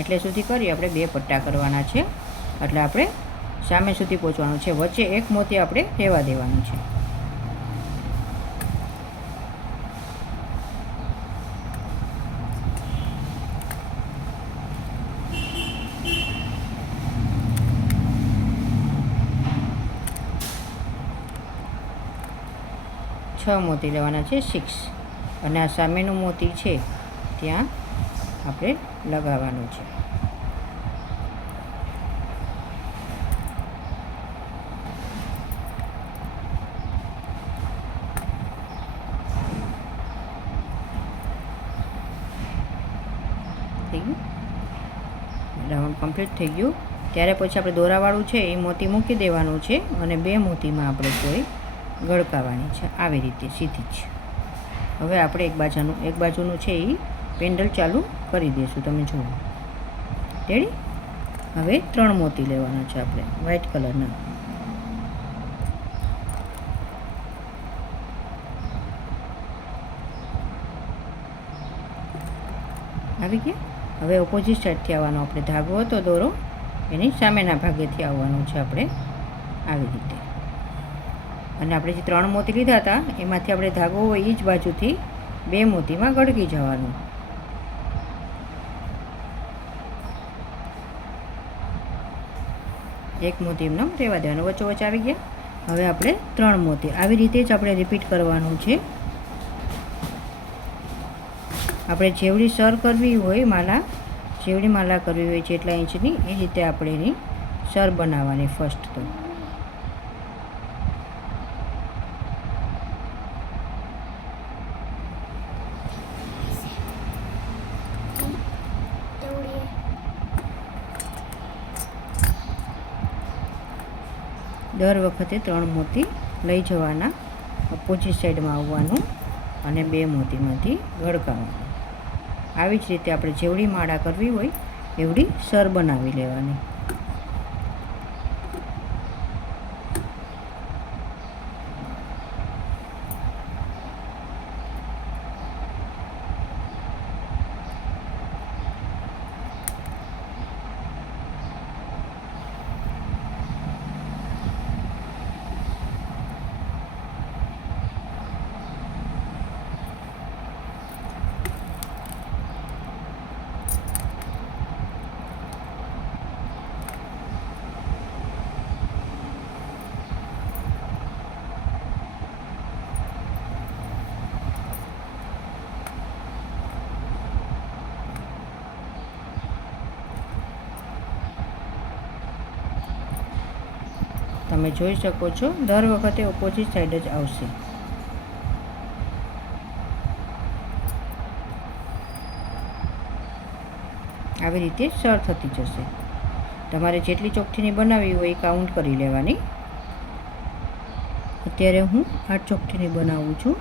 એટલે સુધી કરી આપણે 2 પટ્ટા કરવાના છે. એટલે આપણે સામે સુધી પહોંચવાનું છે. વચ્ચે એક મોતી આપણે રહેવા દેવાનું છે. છ મોતી લેવાના છે, 6. અને આ સામેનું મોતી છે ત્યાં આપણે લગાવવાનું છે. થઈ ગયું, રાઉન્ડ કમ્પ્લીટ થઈ ગયું. ત્યારે પછી આપણે દોરાવાળું છે એ મોતી મૂકી દેવાનું છે અને 2 મોતીમાં આપણે કોઈ ગળકાવાની છે, આવી રીતે સીધી જ. હવે આપણે એક બાજુનું છે એ પેન્ડલ ચાલુ કરી દઈશું. તમે જુઓ, રેડી. હવે 3 મોતી લેવાના છે આપણે વ્હાઇટ કલરના. આવી ગયા. હવે ઓપોઝિટ સાઈડથી આવવાનો આપણે ધાગો હતો દોરો એની સામેના ભાગેથી આવવાનું છે આપણે, આવી રીતે. અને આપણે જે 3 મોતી લીધા હતા એમાંથી આપણે ધાગો હોય એ જ બાજુથી 2 મોતીમાં ગળકી જવાનું. એક મોતી એમને રહેવા દેવાનું, વચ્ચે આવી ગયા. હવે આપણે 3 મોતી આવી રીતે જ આપણે રિપીટ કરવાનું છે. આપણે જેવડી સર કરવી હોય માલા, જેવડી માલા કરવી હોય જેટલા ઇંચની એ રીતે આપણે એની સર બનાવવાની. ફર્સ્ટ તો દર વખતે 3 મોતી લઈ જવાના, ઓપોઝિટ સાઈડમાં આવવાનું અને 2 મોતીમાંથી ગળકાવાનું. આવી જ રીતે આપણે જેવડી માળા કરવી હોય એવડી સર બનાવી લેવાની. તમે જોઈ શકો છો દર વખતે ઓપોઝિટ સાઈડ જ આવશે. આવી રીતે સર થતી જશે. તમારે જેટલી ચોકઠીની બનાવવી હોય એ કાઉન્ટ કરી લેવાની. અત્યારે હું 8 ચોકઠીની બનાવું છું.